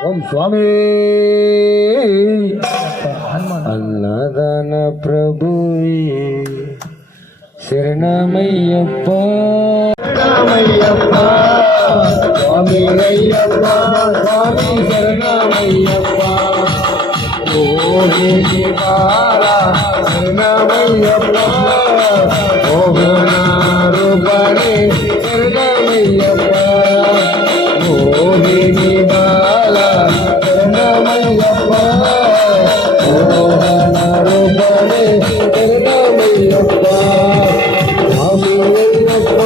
ఓం స్వామి అన్నదాన ప్రభువే శరణమయ్యప్ప శరణమయ్యప్ప స్వామి అయ్యప్ప స్వామి శరణమయ్యప్ప ఓహే బాల శరణమయ్యప్ప ఓహనారూపణే శరణమయ్యప్ప ఓహే బాల శరణమయ్యప్ప ఓహనారూపణే శరణమయ్యప్ప స్వామి అయ్యప్ప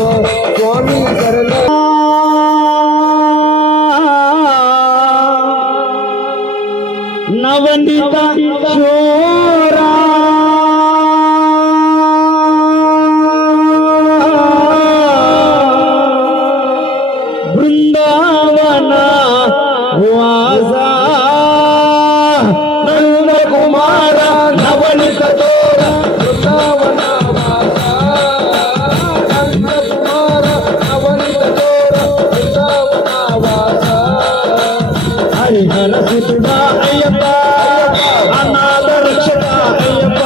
స్వామి శరణ నవనిత చోరా బృందావన వాస నంద కుమార నవనిత చోర బృందావన వాస నంద కుమార నవనిత చోర బృందావన వాస హరిహర సుతుడా అయ్యప్ప అనాథ రక్షక అయ్యప్ప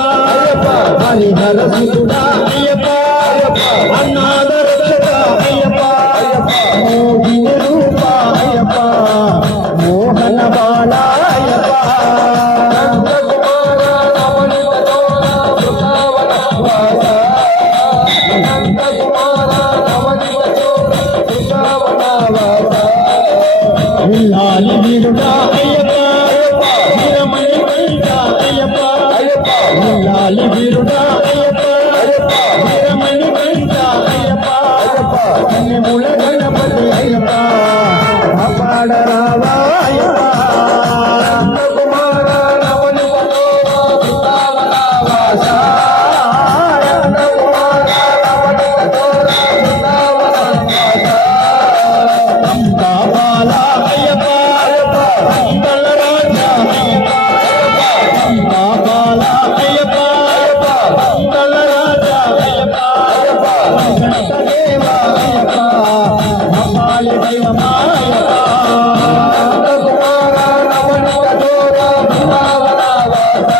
హరిహర సుతుడా అయ్యప్ప అనాథ రక్షక అయ్యప్ప మోహిని రూప అయ్యప్ప మోహన బాల అయ్యప్ప నంద కుమార నవనిత చోర బృందావన వాస నంద కుమార నవనిత చోర బృందావన వాస ఇల్లాలి వీరుడా అయ్యప్ప వీరమణి కంట అయ్యప్ప ఇల్లాలి వీరుడా అయ్యప్ప వీరమణి కంట అయ్యప్ప కన్నెముల గణపతి అయ్యప్ప కాపాడరావా అయ్యప్ప నంద కుమార నవనిత చోర బృందావన వాస నంద కుమార నవనిత చోర బృందావన వాస అంతా బాల అయ్యప్ప అంతల రాజా అయ్యప్ప అంతా బాల అయ్యప్ప అంతల రాజా అయ్యప్ప గణత దేవ అయ్యప్ప మపాలి దైవమా అయ్యప్ప నంద కుమార నవనిత చోర బృందావన వాస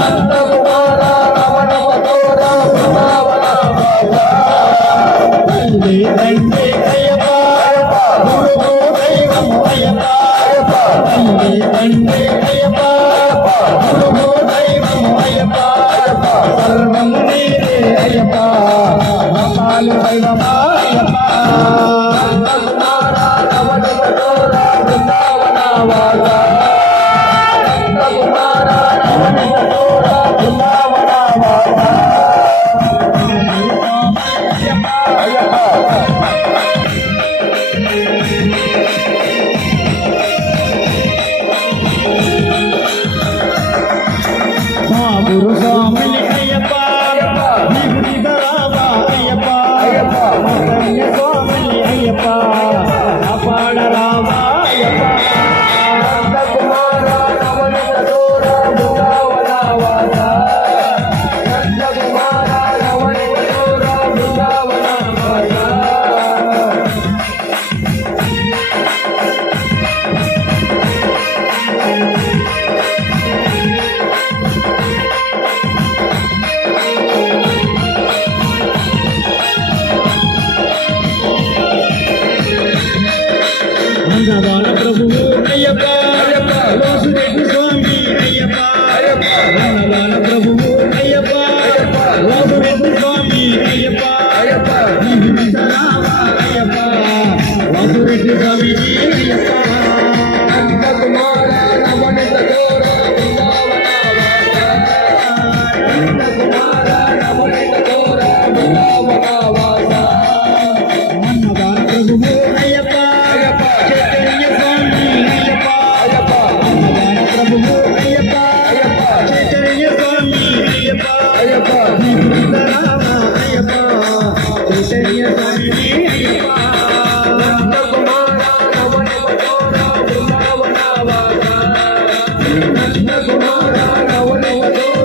నంద కుమార నవనిత చోర బృందావన వాస తల్లి తండ్రి అయ్యప్ప గురువు దైవము అయ్యప్ప తల్లి తండ్రి అయ్యప్ప గురువు దైవము అయ్యప్ప సర్వం నీరే అయ్యప్ప మపాలి దైవమా అయ్యప్ప నంద కుమార నవనిత చోర బృందావన వాస నంద కుమార నవనిత చోర బృందావన వాస మా గురు స్వామిని అయ్యప్ప విభూతి రావా అయ్యప్ప కన్య స్వామిని అయ్యప్ప కాపాడ రావా అయ్యప్ప నంద కుమార నవనిత చోర బృందావన వాస నంద కుమార నవనిత చోర బృందావన వాస అన్నదాన ప్రభువు అయ్యప్ప వాసుదేవ స్వామి అయ్యప్ప అన్నదాన ప్రభువు అయ్యప్ప వాసుదేవ స్వామి అయ్యప్ప విభూతి రావా అయ్యప్ప వాసుదేవ స్వామి అయ్యప్ప నంద కుమార నవనిత చోర బృందావన వాస నంద కుమార నవనిత చోర బృందావన వాస అన్నదాన ప్రభువు అయ్యప్ప చైతన్య స్వామి అయ్యప్ప అన్నదాన ప్రభువు అయ్యప్ప చైతన్య స్వామి అయ్యప్ప విభూతి రావా అయ్యప్ప చైతన్య స్వామి అయ్యప్ప నంద కుమార నవనిత చోర బృందావన వాస నంద కుమార నవనిత చోర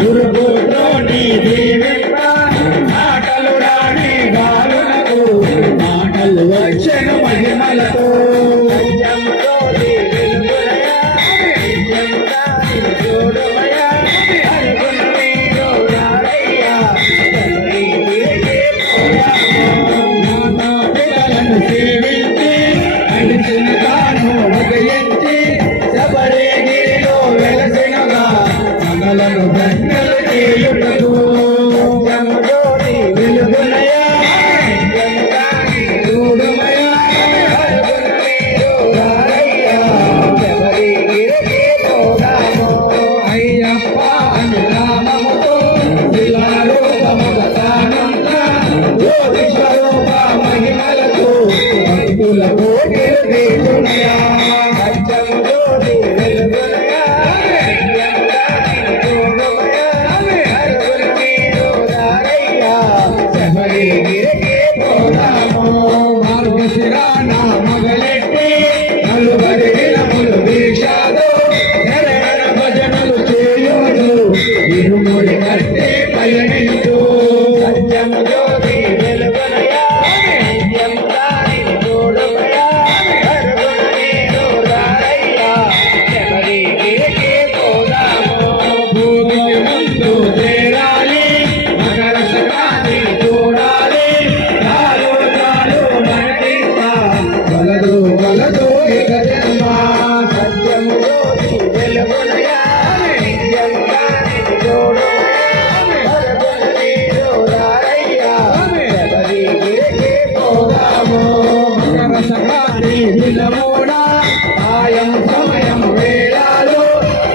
గురుపుత్రుని దీవింప మాటలు రాని గాలునకు మాటలు వచ్చెను మహిమలతో సత్యముతోని వెలుగునయా నిత్యముగా నిన్ను చూడుమయా అరుగున మీరు రారయ్యా ఎవరికి నా పిల్లలను సేవించి అడిచిన తాను ఉదయించి శబరిగిరిలో వెలసినగా మగలను ధన్యులు చేయుటకు సత్యముతోని వెలుగునయా నిత్యముగా నిన్ను చూడుమయా అరుగున మీరు రారయ్యా శబరిగిరికి పోదాము అయ్యప్ప అని నామముతో శిలారూపముగా తానుండా జ్యోతి స్వరూప మహిమలతో భక్తుల కోటిలు తీసునయా సత్యముతోని వెలుగునయా నిత్యముగా నిన్ను చూడుమయా అరుగున మీరు రారయ్యా శబరిగిరికి పోదాము మార్గశిరాన మగలెట్టి నలుబడి దినములు దీక్షాదు శరణ భజనలు చేయుచు ఇరుముడి కట్టి పయనించు సత్యము జ్యోతి వెలుగునయా నిత్యముగా నిన్ను చూడుమయా అరుగున మీరు రారయ్యా శబరిగిరికి పోదాము భూమికి ముందు చేరాలి మకర సంక్రాంతి చూడాలి చాలు చాలు మనకింత వలదు వలదు ఇక జన్మ సత్యము జ్యోతి వెలుగునయా నిత్యముగా నిన్ను చూడుమయా అరుగున మీరు రారయ్యా శబరిగిరికి పోదాము మకర సంక్రాంతి దినమున సాయం సమయం వేళలో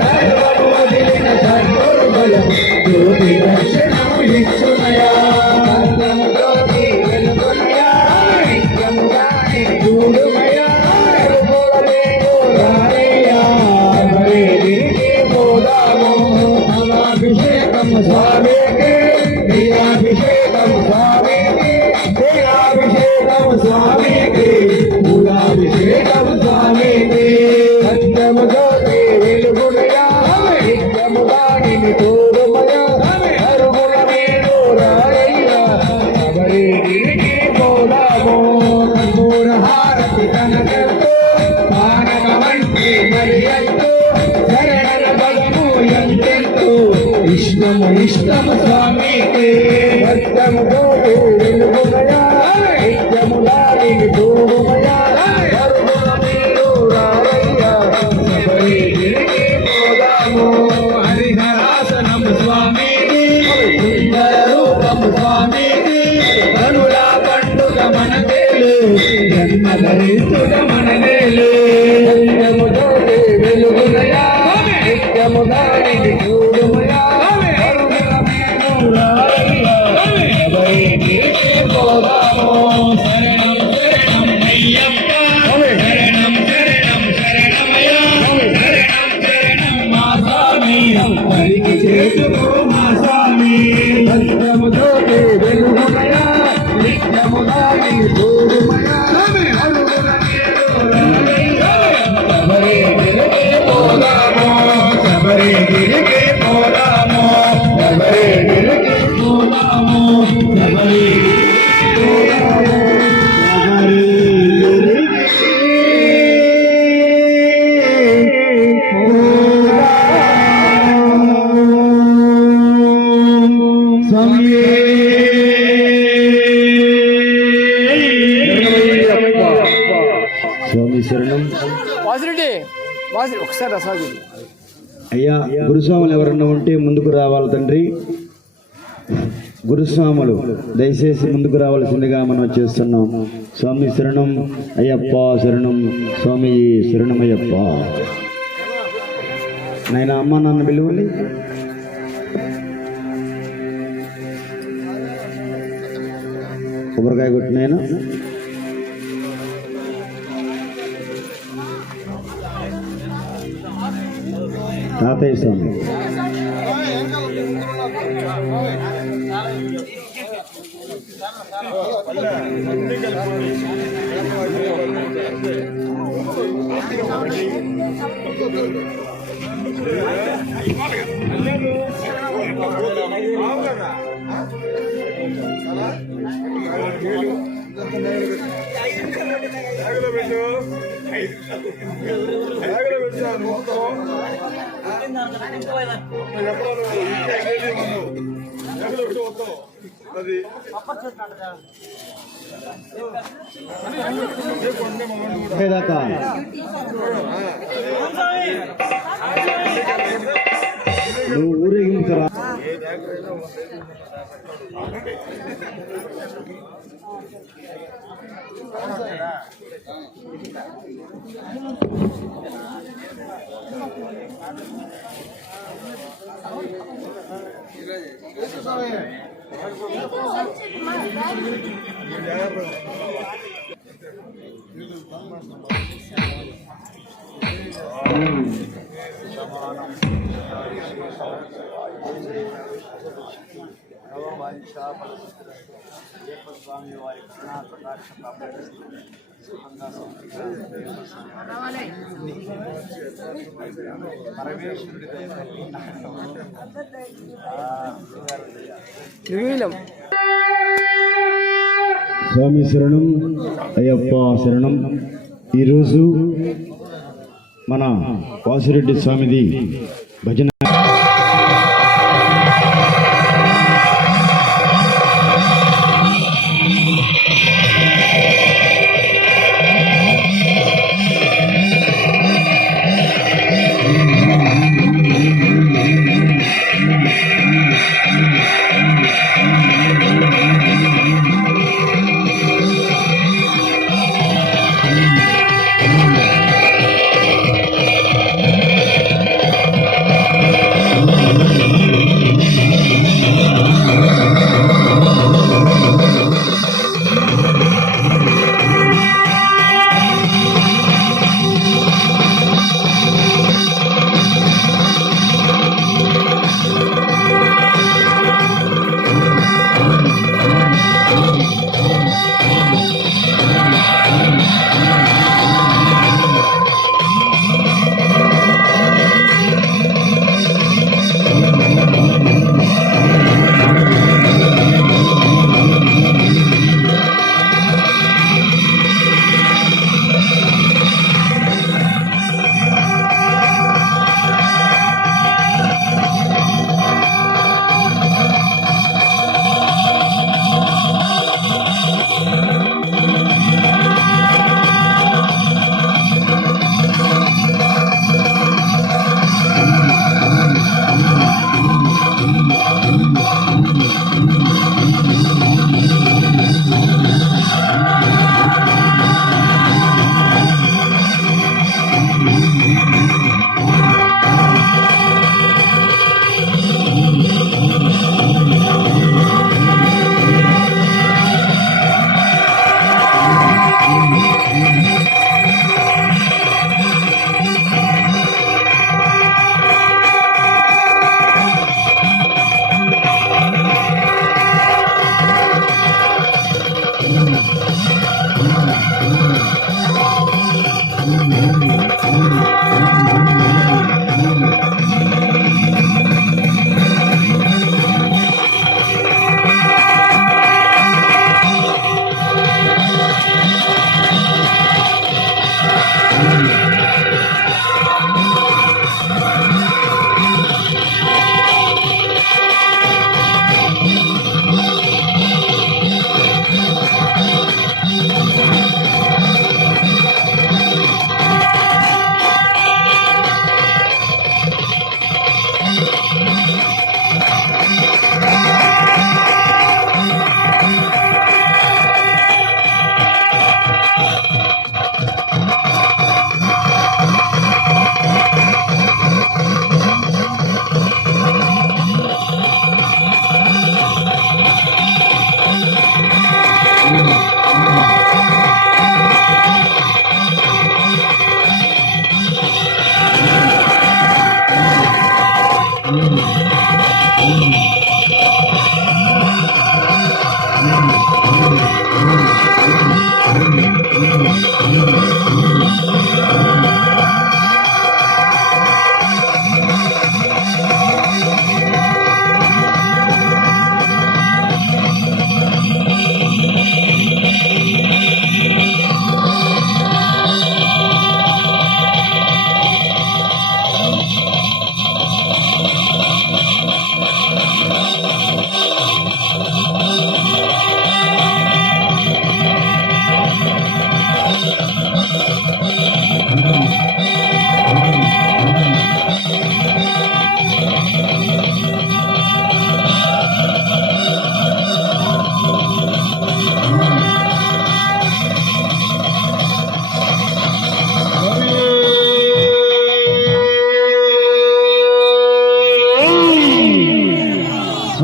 సర్వము వదిలిన సద్గురుబలం జ్యోతి దర్శనం ఇచ్చునయా సత్యము జ్యోతి వెలుగునయా నిత్యముగా నిన్ను చూడుమయా అరుగున మీరు రారయ్యా శబరిగిరికి పోదాము ఫలాభిషేకం స్వామికి ప్రియాభిషేకం స్వామికి ప్రియాభిషేకం స్వామికి పూలాభిషేకం స్వామికి సత్యము జ్యోతి వెలుగునయా నిత్యముగా నిన్ను చూడుమయా అరుగున మీరు రారయ్యా శబరిగిరికి పోదాము కర్పూర హారతి కనకంతో పానక వంటి మరియంతో శరణ పదము ఎంతెంతో ఇష్టము స్వామికి సత్యము జ్యోతి వెలుగునయా నిత్యముగా నిన్ను చూడుమయా అరుగున మీరు రారయ్యా శబరిగిరికి పోదాము హరిహరాసనం స్వామికి సుందర రూపం స్వామికి కనుల పండుగ మనదేలు జన్మ ధరించుట మనదేలు సత్యము జ్యోతి వెలుగునయా నిత్యముగా నిన్ను చూడుమయా అరుగున మీరు రారయ్యా శబరిగిరికి పోదాము శరణం శరణం అయ్యప్ప శరణం శరణం శరణమయ్యా శరణం శరణం మా స్వామి పలికి చేసుకో మా స్వామి సత్యము జ్యోతి వెలుగునయా నిత్యముగా నిన్ను చూడుమయా అరుగున మీరు రారయ్యా శబరిగిరికి పోదాము శబరిగిరికి పోదాము శబరిగిరికి పోదాము శబరిగిరికి పోదాము స్వామి శరణం వాసిరెడ్డి ఒకసారి రసాలు అయ్యా గురుస్వాములు ఎవరన్నా ఉంటే ముందుకు రావాలి తండ్రి గురుస్వాములు దయచేసి ముందుకు రావాల్సిందిగా మనం చేస్తున్నాం స్వామి శరణం అయ్యప్ప శరణం స్వామి శరణమయ్యప్ప నాయన అమ్మ నాన్న పిలువండి కొబ్బరికాయ కొట్టినాయన తాతయ్య స్వామి Hello. దాకా నువ్వు ఊరేగించరా. స్వామి వారి ప్రకాశ స్వామి శరణం అయ్యప్ప శరణం. ఈరోజు మన వాసిరెడ్డి స్వామిది భజన.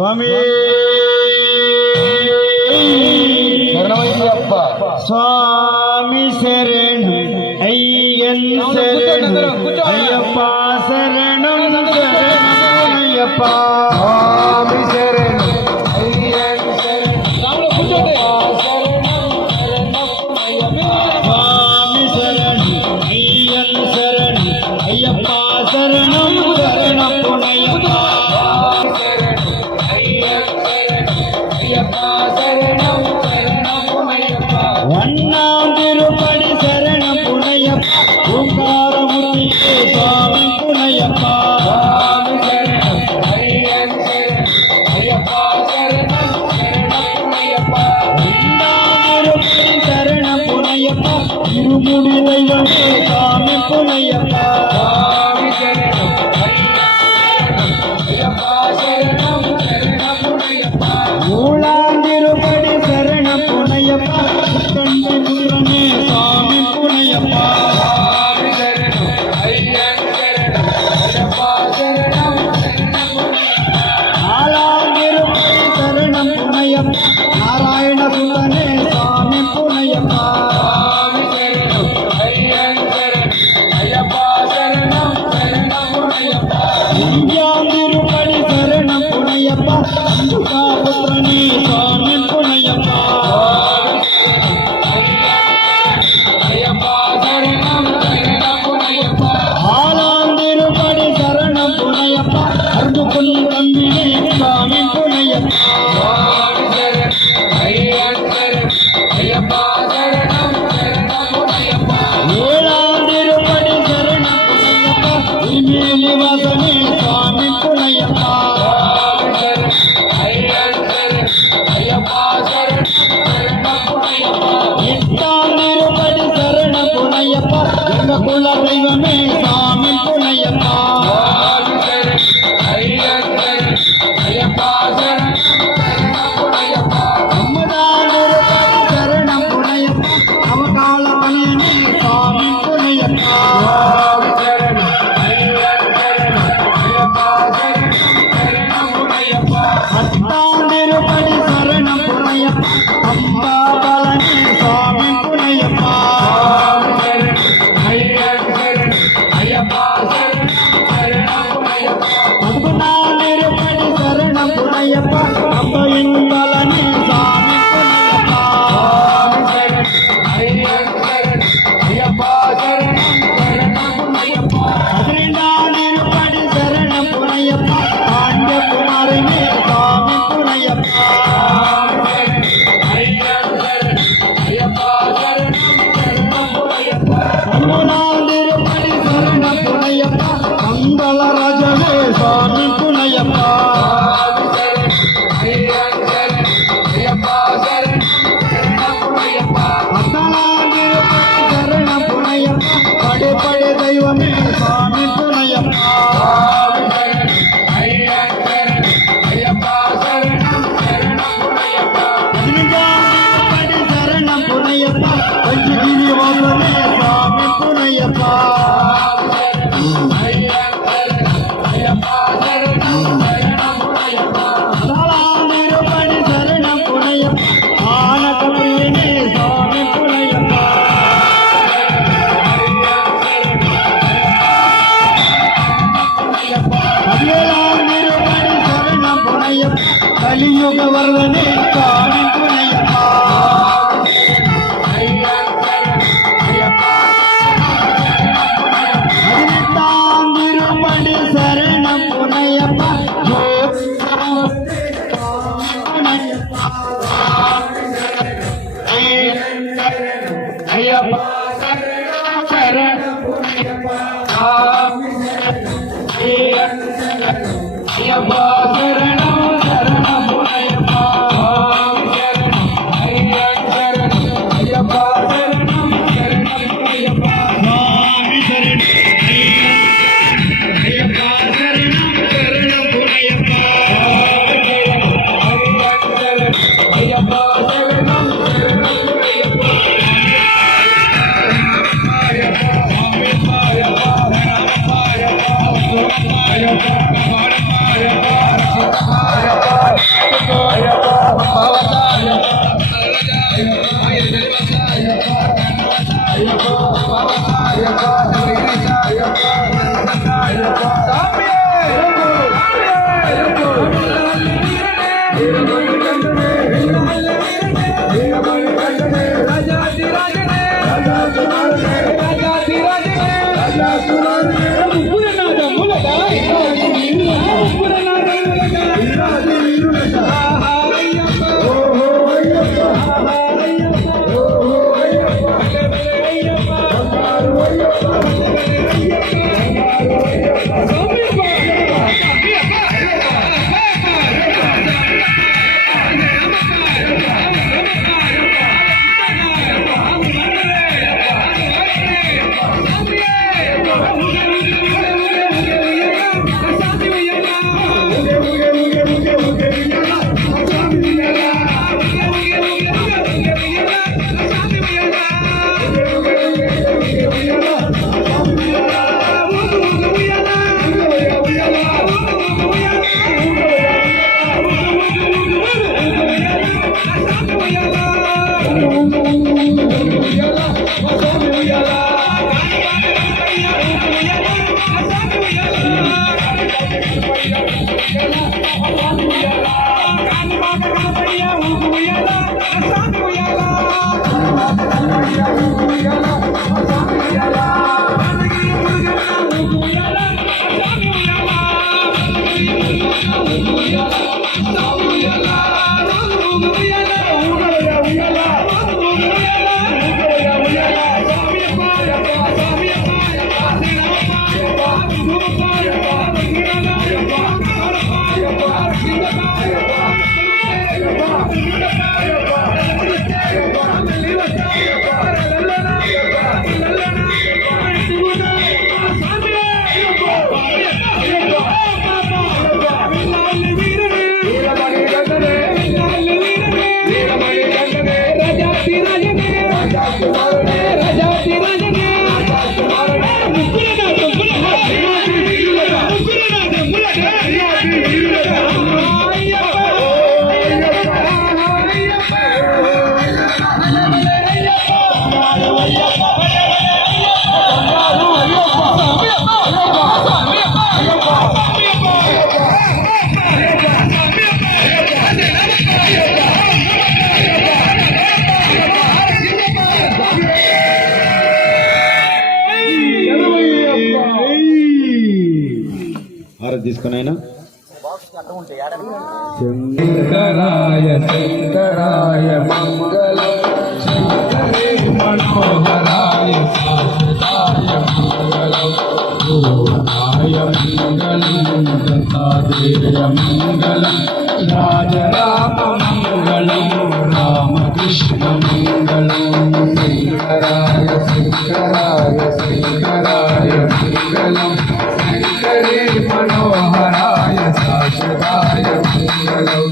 స్వామి స్వామి శరణు అయ్యన్ శరణు అయ్యప్ప శరణం శరణయ్యప్ప స్వామి శరణు అయ్యన్ శరణు స్వామి శరణు అయ్యన్ శరణు అయ్యప్ప శరణం శరణయ్యప్ప ஒன்னாம் திருப்படி சரணம் புனையப்பா ஓங்காரமூர்த்தி சுவாமி புனையப்பா ஒன்னாம் திருப்படி சரணம் புனையப்பா இருமுடி தெய்வமே சுவாமி புனையப்பா மூலாம் திருப்படி சரணம் புனையப்பா கண்டி முருகனே சுவாமி புனையப்பா நாலாம் திருப்படி சரணம் புனையப்பா நாராயண சுதனே சுவாமி புனையப்பா அஞ்சாம் திருப்படி சரணம் புனையப்பா புத்திரனே சுவாமி புனையப்பா ஆளாம் திருப்படி சரணம் புனையப்பா அருகுன் தம்பினே சுவாமி புனையப்பா ஏழாம் திருப்படி சரணம் புனையப்பா இமேலி வாசனே சுவாமி புனையப்பா எட்டாம் திருப்படி சரணம் புனையப்பா எங்க குல தெய்வமே சுவாமி புனையப்பா ஒன்பதாம் திருப்படி சரணம் புனையப்பா அவகால பணியனே சுவாமி புனையப்பா பத்தாம் திருப்படி சரணம் புனையப்பா அம்பா பழனி சுவாமி புனையப்பா பதினாம் திருப்படி சரணம் புனையப்பா அம்பையின் பழனி சுவாமி புனையப்பா பதினெண்டாம் திருப்படி சரணம் புனையப்பா பாண்டியகுமாரனே சுவாமி புனையப்பா பதிமூணாம் திருப்படி சரணம் புனையப்பா மங்களராஜனே சுவாமி புனையப்பா பத்தாம் திருப்படி சரணம் புனையப்பா படை தெய்வமே சுவாமி புனையப்பா பதினஞ்சாம் திருப்படி சரணம் புனையப்பா பஞ்சகிரி வாசனே சுவாமி புனையப்பா நாலாம் திருப்படி சரணம் புனையப்பா ஆனகப்பிரியனே சுவாமி புனையப்பா பதினேழாம் திருப்படி சரணம் புனையப்பா கலியுக வரதனே சுவாமி புனையப்பா பதினெட்டாம் திருப்படி சரணம் புனையப்பா ஐயப்பா சரணம் புனையப்பா ஐயப்பா சரணம் சரணம் புனையப்பா ஐயப்பா சரணம் சரணம் புனையப்பா சுவாமி சரணம் ஐயப்பா சரணம் சரணம் புனையப்பா ஐயப்பா சரணம் சரணம் புனையப்பா ஐயப்பா తీసుకుని ఆయన శంకరాయ శంకరాయ మంగళం శంకరే మనోహరాయ శాశ్వతాయ మంగళం పూర్ణాయ మంగళం దత్తాత్రేయ మంగళం రాజరామ మంగళం రామకృష్ణ మంగళం శంకరాయ శంకరాయ శంకరాయ మంగళం శంకరే మనోహరాయ శాశ్వతాయ మంగళం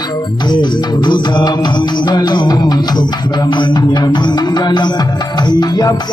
వేరుగా మంగళం సుబ్రహ్మణ్య మంగళం అయ్యప్ప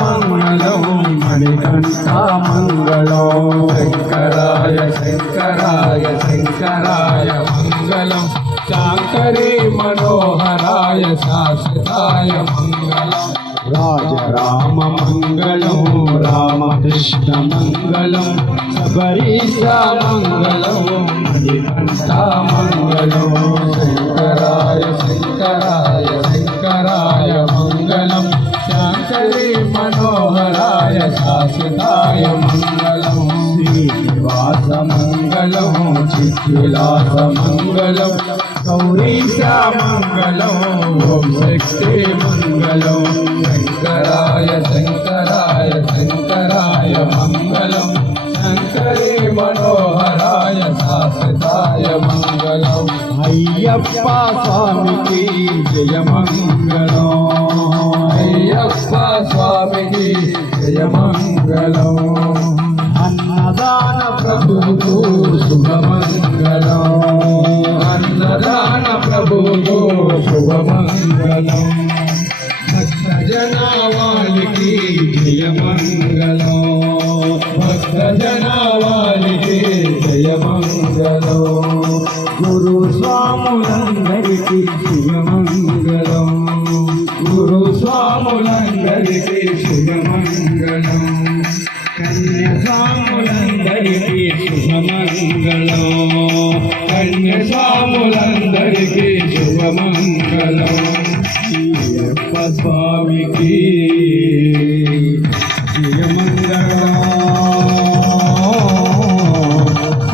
మంగళం మణికంఠ మంగళం శంకరాయ శంకరాయ శంకరాయ మంగళం శాంకరే మనోహరాయ శాశ్వతాయ మంగళం రాజరామ మంగళం రామకృష్ణ మంగళం శబరీశ మంగళం మణికంఠ మంగళం శంకరాయ శంకరాయ శంకరాయ మంగళం శాంకరే మనోహరాయ శాశ్వతాయ మంగళం శ్రీనివాస మంగళం చిత్విలాస మంగళం గౌరీశ మంగళం ఓం శక్తి మంగళం శంకరాయ శంకరాయ శంకరాయ మంగళం శంకరే మనోహరాయ శాశ్వతాయ మంగళం అయ్యప్ప స్వామికి జయ మంగళం అయ్యప్ప స్వామికి జయ మంగళం అన్నదాన ప్రభువు శుభమంగళం అన్నదాన ప్రభువు శుభమంగళం భక్తజనావాలికి జయమంగళం భక్తజనావాలికి జయమంగళం గురు స్వాములందరికీ శుభమంగళం గురు స్వాములందరికీ శుభమంగళం కన్య స్వాములందరికీ శుభమంగళం కన్య స్వాములందరికీ శుభమంగళం అయ్యప్ప స్వామికి జయమంగళం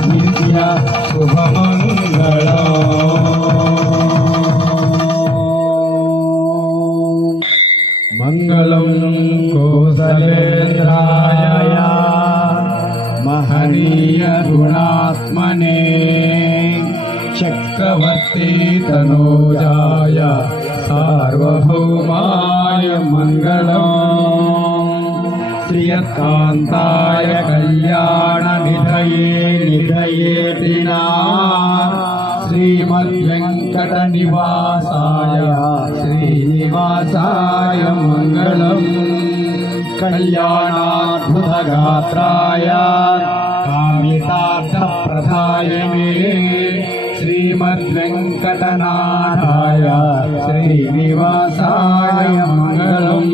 నిత్య శుభమంగళం మంగళం కోసలేంద్రాయ आत्मने चक्रवर्ती तनूजाय सार्वभौमाय मङ्गलम् श्रियकान्ताय कल्याणनिधयेतिना श्रीमद्वेङ्कटनिवासाय श्रीनिवासाय मङ्गलम् कल्याणाद्भुतगात्राय कामितार्थप्रदायिने श्रीमद्वेङ्कटनाथाय श्रीनिवासाय मङ्गलम्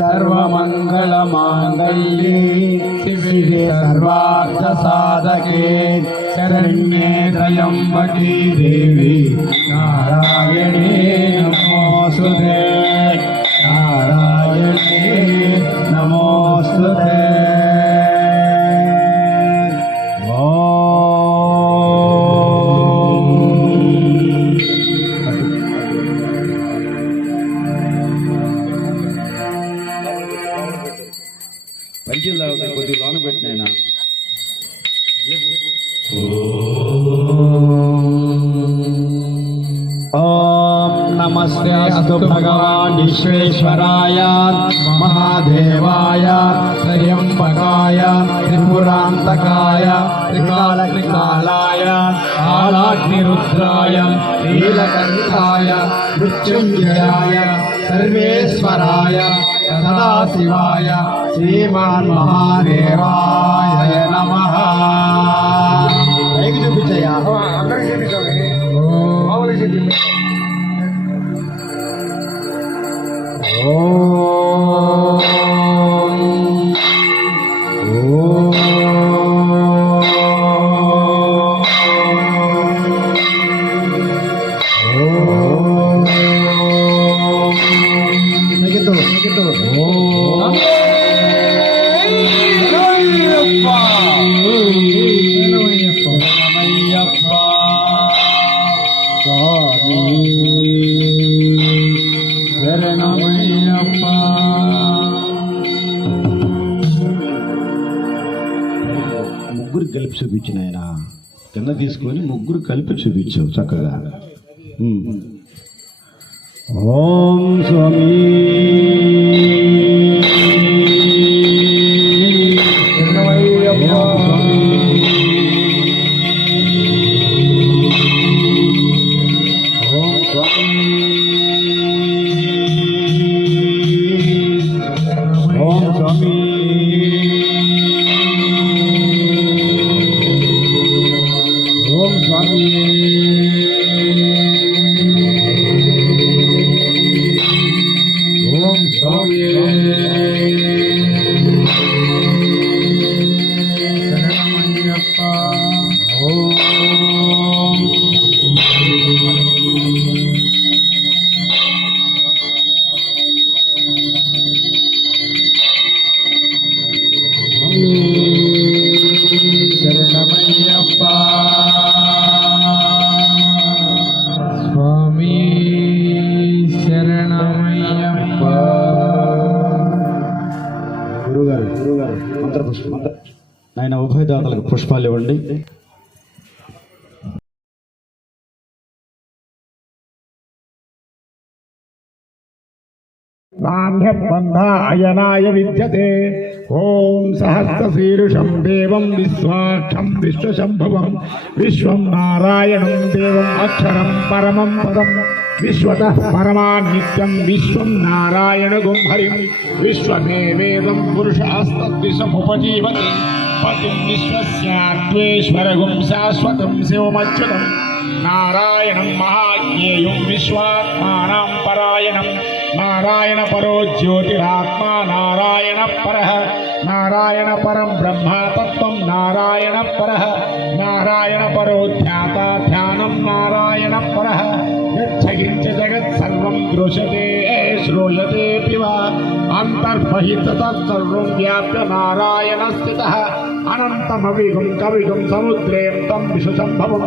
सर्वमङ्गलमाङ्गल्ये शिवे सर्वार्थसाधके शरण्ये त्र्यम्बके देवी नारायणे नमोऽस्तुते नारायणे नमोऽस्तुते పంచిల్ కొద్దిగా లోన పెట్టినైనా ओम नमस्ते अस्तु भगवान् विश्वेश्वराय महादेवाय त्र्यम्बकाय त्रिपुरान्तकाय त्रिकालकृतालाय कालाग्निरुद्राय नीलकण्ठाय मृत्युञ्जयाय सर्वेश्वराय सदाशिवाय श्रीमान् महादेवाय नमः చూపించయ్యా ముగ్గురు కలిపి చూపించిన ఆయన కింద తీసుకొని ముగ్గురు కలిపి చూపించావు చక్కగా. ఓం స్వామి స్వామి శరణమయ్యప్ప. గురుగారు మంత్రపుష్పం ఆయన ఉభయదాతలకు పుష్పాలు ఇవ్వండి. नान्यबन्धायनाय विद्यते ॐ सहस्रशीर्षं देवं विश्वाक्षं विश्वशम्भवं विश्वं नारायणं देवम् अक्षरं परमं पदं विश्वतः परमान्नित्यं विश्वं नारायणगुं हरिं विश्वमेवेदं पुरुषास्तद्विषमुपजीवति पतिं विश्वस्यात्वेश्वरगुं शाश्वतं शिवमच्युतं नारायणं महाज्ञेयं विश्वात्मानां परायणं नारायण परो ज्योतिरात्मा नारायण परः नारायण परं ब्रह्म तत्त्वं नारायण परः नारायण परो ध्याता ध्यानं नारायण परः यच्छ जगत् सर्वं दृश्यते श्रूयते पिवा अन्तर्बहिः तत्सर्वं व्याप्य नारायण स्थितः अनन्तमविगं कविगं समुद्रेऽन्तं विश्वसम्भवं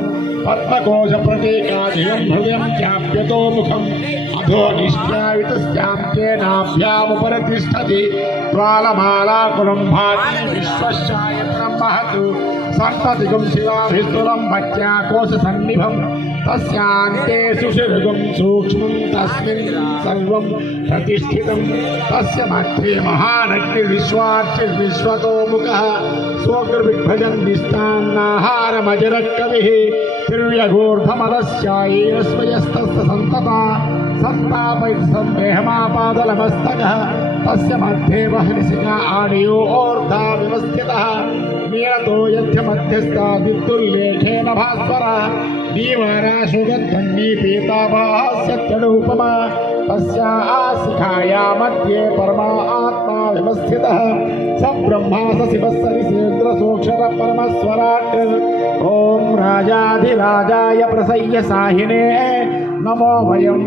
पद्मकोशप्रतीकाधिकं हृदयं चाप्यतो मुखम् अधो निष्ठ्यावितस्यां तेनाभ्यामुपरितिष्ठति ज्वालमालाकुलं भाति विश्वस्यायतनं महत् सप्तदिगं शिवाभिस्तुलं भक्त्या कोशसन्निभं तस्यान्ते सुषुभुगं सूक्ष्मं तस्मिन् सर्वं प्रतिष्ठितं तस्य मध्ये महानग्निर्विश्वार्चिर्विश्वतोमुखः स्वोग्रविभजन् निष्ठान्नाहारमजरकविः तिर्यगूर्धमदस्यायेन स्वयस्तस्य सन्तता सन्तापैर्सन्देहमापादलमस्तकः तस्य मध्ये वह्निशिखा आडियो ऊर्धा व्यवस्थितः नियतो यस्य मध्यस्था विद्युल्लेखेन भास्वरः दीवानाशुगन्धन्नी पीताभास्य चडूपमा तस्या शिखाया मध्ये परमा आत्मा व्यवस्थितः स ब्रह्मा स शिवः सरिसेन्द्रसोक्षर परमस्वराट् ॐ राजाधिराजाय प्रसह्य साहिने नमो वयं